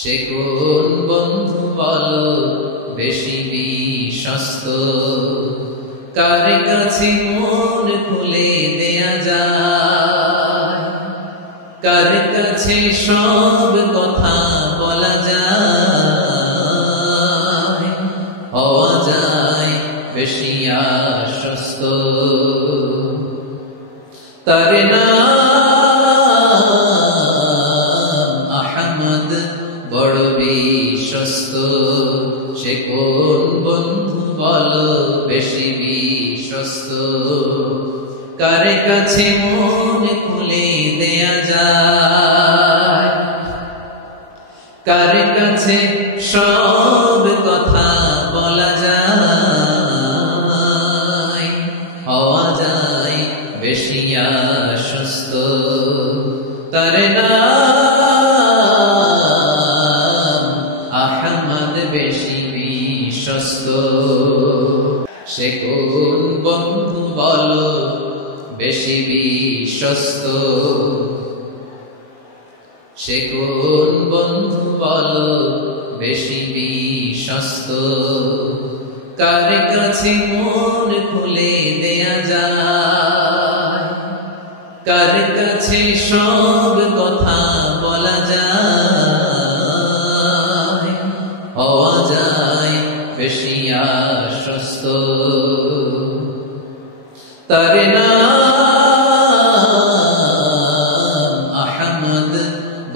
সে কোন বন্ধু বলো বেশি বিশ্বস্ত, কার কাছে মন খুলে দেয়া যায়, কার কাছে সব কথা বলা যায়, হওয়া যায় বেশি আশ্বস্ত। তার নাম আহমদ বড় বিশ্বস্ত। সে কোন বন্ধু বলো বেশি বিশ্বস্ত, কার কাছে মন খুলে দেয়া যায়, কার কাছে সব কথা বলা যায়, হওয়া যায় বেশি আশ্বস্ত। তার নাম আহমদ বেশি বিশ্বস্ত। সে কোন বন্ধু বলো বেশি বিশ্বস্ত, সে কোন বন্ধু বলো বেশি বিশ্বস্ত, কার কাছে মন খুলে দেয়া যায়, কার কাছে সব কথা বলা যায়, হওয়া যায় বেশি আশ্বস্ত। তার নাম আহমদ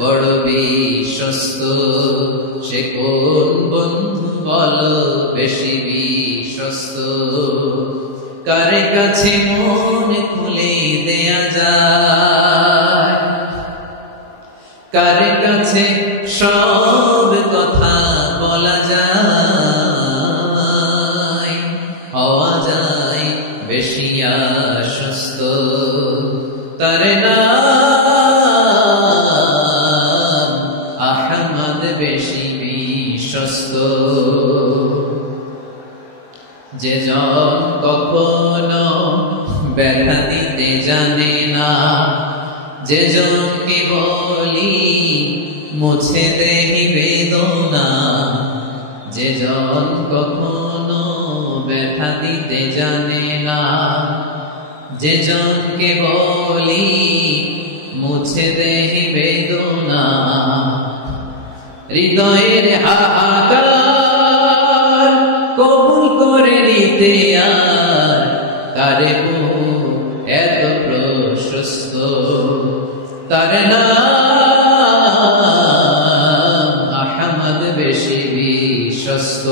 বড় বিশ্বস্ত। সে কোন বন্ধু বলো বেশি বিশ্বস্ত, কার কাছে মন খুলে দেয়া যায়, কার কাছে সব কথা বলা যায়, হওয়া যায় বেশি আশ্বস্ত। তার নাম আহমদ বেশি বিশ্বস্ত। যে জন কখনো ব্যথা দিতে জানে না, যে জনকে বলি মুছে দেহি বেদনা, যে জন কখনো ব্যথা দিতে জানে না, যে জনকে বলি মুছে দেহি বেদনা, হৃদয়ের হাহাকার কবুল করে নিতে আর কারে এত প্রশস্ত। তার নাম আহমদ বেশি বিশ্বস্ত।